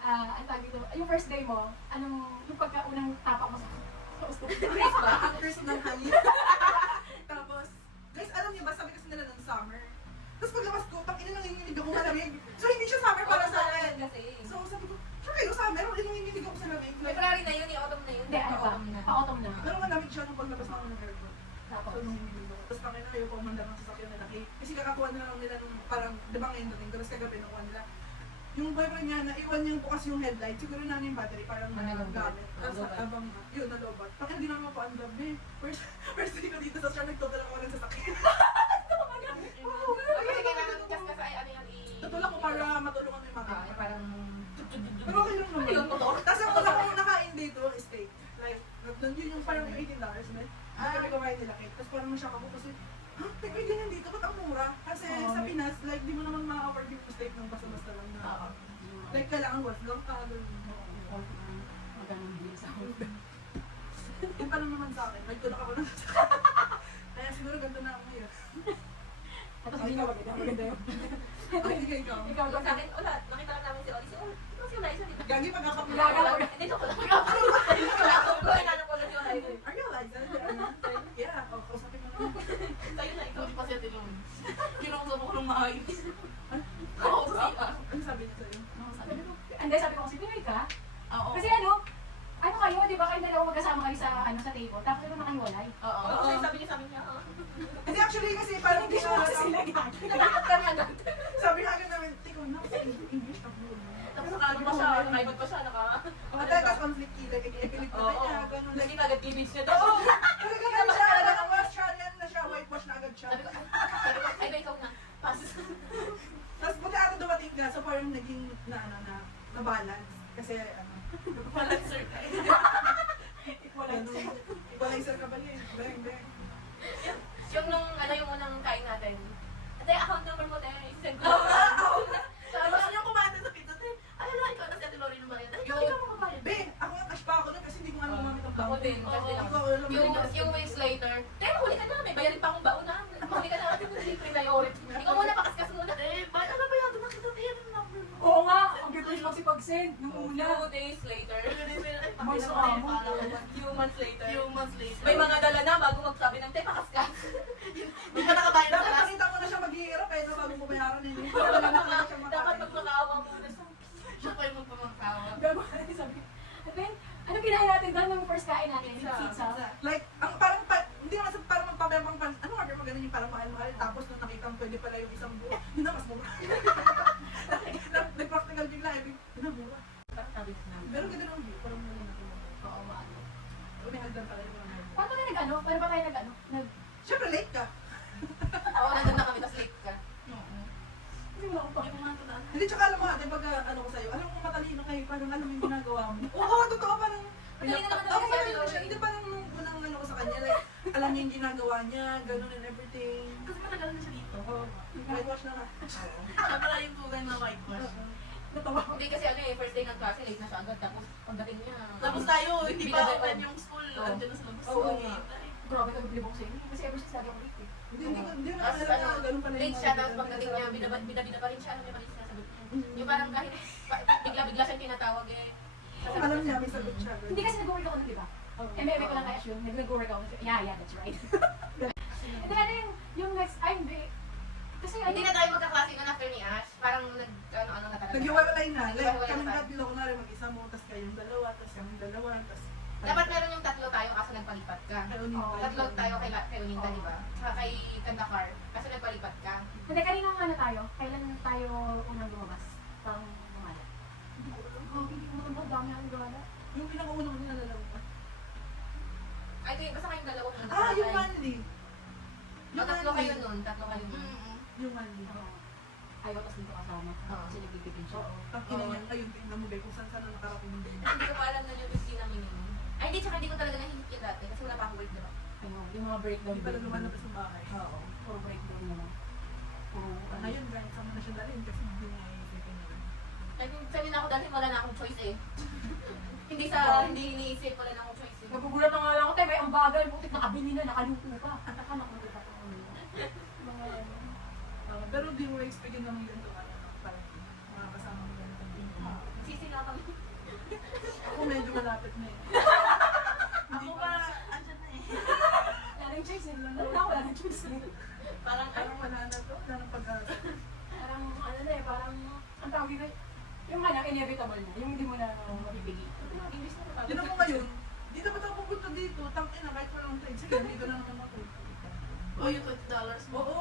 ang tawag dito, yung first day mo, yung pagkaunang tapak mo sa gusto ko. Ang first ng hangin. Tapos, guys, alam niyo ba, sabi kasi nila ng summer. Tapos paglabas ko, ina nanginginig ako malamig. So, hindi siya summer para sa akin. So, sabi ko, sure kayo summer, hindi nanginginig ako sa lamig. February na yun, autumn na yun. Hindi, ano ba? Pa-autumn na. Pero malamig siya nung paglabas namin ng aircon. Tapos, So, nanginginig ako. Tapos, tangin na kayo po umanda ng sasakyan nila. Kasi kakakuha na lang nila nung parang, di ba ngayon dating, tapos kagabi nakuha nila. Yung boyfriend niya, naiwan niyang bukas yung headlight. Siguro na yung battery, parang nagagamit. Tapos habang, yun, nalobat. Parang hindi naman po ang gabi. First day ko dito, tapos siya nagtutulak ako ng sasakyan. Okay, kailangan mo kasi ay ano yan Natulak ko para matulungan mo yung mga. parang Pero okay lang naman. Ayun, totoo. Tapos ang una kong nakain dito, steak. Like, yun yung parang $18, man. Kami kumain nila cake. Tapos parang nashock ako kasi, ha? May ganyan dito? Ba't ang mura? Kasi sa Pinas, like, di mo naman ma-afford yung steak ng basta-basta lang na. Like, kailangan worth lang ka. magandang deal sa akin. Yun pa lang naman sa akin. Nagtulak ako ng kaya siguro ganito na ako ngayon. Tapos hindi na maganda yun. Ay, hindi ikaw. Ikaw sa ba? akin, wala, nakita lang namin si Oli. Si Oli, ito si Oli, dito. Gagi pagkakapula. Gagawa. Hindi, joke lang. Pinasok ko, inanong ko lang si Oli. Are you Eliza? Yeah, kausapin mo naman. Tayo na, ikaw. Hindi pa siya tinong. Kinusap ko ng maayos. Oo, siya. Ano sabi niya sa'yo? Hindi, sabi ko kasi, Pinoy ka? Oo. Kasi ano kayo, di ba kayo dalawa magkasama kayo sa table, tapos ano nakahiwalay? Oo. Oo, kasi sabi niya, Hindi, actually, kasi parang Hindi siya kasi sila gagi. nagkakot kami agad. Sabi nga agad namin, tiko na, English na po. Tapos nakano pa siya, nakaibad pa siya, Tapos conflict killer, ikikilig na Oo. niya, ganun. Lagi na agad image niya. Oo! Talaga ganun siya, talaga Australian na siya, whitewash na agad siya. Sabi ko, ay ba ikaw na? Pass. Tapos buti ata dumating ka, so parang naging na-balance. Kasi, Balancer ka. equalizer ka ba niya? Bang, bang. Yung nung, yung unang kain natin. Ate, account number mo, te. Send ko. Gusto niyo kumanda sa pizza, te. Ano na, ikaw na si Ate Lori naman yan. Ikaw makabayad. Be, ako nga cash pa ako nun kasi hindi ko nga gumamit ang Ako din, Oo, kasi lang. ikaw, alam mo Yung weeks later, te, mahuli ka na. May bayarin pa akong baon na. Mahuli ka na. Priority. Ikaw muna, pakaskas muna. Eh, ano ba yan? Nakita tayo ng number mo. Oo nga, ang gagawin magsipag-send nung una. 2 days later. Months amo. Few months later. Few months later. May mga dala na bago magsabi ng, te, pakaskas. Hindi ka nakabayad sa Dapat last. nakita ko na siya maghihirap eh, no, bago ko bayaran eh. Dapat magmakaawa muna sa Siya pa yung magpamangkawa. Gagawa natin sabi. At then, ano kinain natin doon nung first kain natin? Pizza. Like, ang parang, hindi naman sa parang magpapayabang pan, ano order mo ganun yung parang mahal-mahal, tapos nung nakita mo pwede pala yung isang buo, yun na mas mura. Nag-practical bigla, yun na mura. Sabi ko na. Pero ganda ng view, parang muna natin. Oo, maano. May hagdan pala yung mga hagdan. Paano na nag-ano? Paano ba tayo nag-ano? Siyempre late ka. Oo, nandun na kami, tas late ka. Oo. Hindi mo ako pa. Yung mga tandaan. Hindi, tsaka alam mo ate, pag ano ko sa'yo, alam mo kung matalino kayo, parang alam mo yung ginagawa mo. Oo, totoo, parang, Matalino naman Oo, talaga si Ate matalino Lori. siya. Hindi parang nung unang ano ko sa kanya, like, alam niya yung ginagawa niya, ganun and everything. Kasi matagal na siya dito. Oo, whitewash na nga. Siya pala yung tunay na whitewash. Natawa ko. Hindi kasi first day ng klase, late na siya agad. Tapos pagdating niya, Tapos tayo, hindi pa Bigla- open yung school. Oo. Andun na sa labas. Oo, Naghihintay. Grabe ka naglibok sa inyo. Kasi ever since lagi ako late eh. Hindi na Tapos alam na ganun pala late siya, tapos pagdating niya, bida-bida pa rin siya, alam niya mali sinasagot niya. Yung parang kahit bigla-bigla siyang tinatawag eh. Alam niya, may sagot siya. Hindi kasi nag-work ako nun, di ba? MBA ko lang kaya yun. Nag-work ako. Yeah, that's right. And then ano yung next, hindi. Kasi Hindi na tayo magkaklase nun after ni Ash. Parang ano na talaga. Naghiwalay na. Like, Naghiwalay kaming na tayo. tatlo, kunwari mag-isa mo, tapos kayong dalawa, tapos kaming dalawa, tapos... Dapat meron yung tatlo tayo kasi nagpalipat ka. Kay Uninta. Oo, Tatlo tayo kay Uninta, di ba? Saka kay Kandakar. Kasi nagpalipat ka. Hindi, kanina ano tayo? Kailan tayo unang lumabas? Parang lumala. Hindi ko alam. Hindi ko alam. Dami akong gawala. Yung pinakaunang ko nalalaro pa. Ay, basta kayong dalawa muna. Ah, yung Manly. Tatlo kayo nun. Tatlo kayo nun. Yung Manly. Ayaw, tapos dito kasama. Oo. Kasi nagbibigay siya. Ang ina niya, ayun, tingnan mo ba kung saan saan ang nakarating din. Hindi ko pa alam na yung 15 namin yun. Ay, hindi, tsaka hindi ko talaga nahihit yun dati. Kasi wala pa akong work, di ba? Ano, yung mga breakdown. Hindi pala lumalabas ng bahay. Oo. Puro breakdown na lang. Puro, Ngayon, guys, sama na siya dalhin kasi hindi niya iisipin yun. Ay, sabi na ako dati wala na akong choice eh. Hindi iniisip, wala na akong choice eh. nagugulat na nga lang ako, tayo, may ang bagal, butik nakabili na, nakaluto pa. At ako nakulit ako. Mga ano. Pero di mo expect yun naman ganito, ano, parang mga kasama mo ganito. Sisi na ako malapit na eh. Ako pa, andyan na eh. Wala nang choice eh. Wala nang choice eh. Parang, Parang wala na to, wala nang pag-asa. Parang ano na eh, parang ang tawag dito, yung nga inevitable na, yung hindi mo na mapipigil. English na Yun naman ngayon, di dapat ako pupunta dito, tangin na kahit walang trade. Sige, dito na naman ako. oh, yung $20 mo. Oo,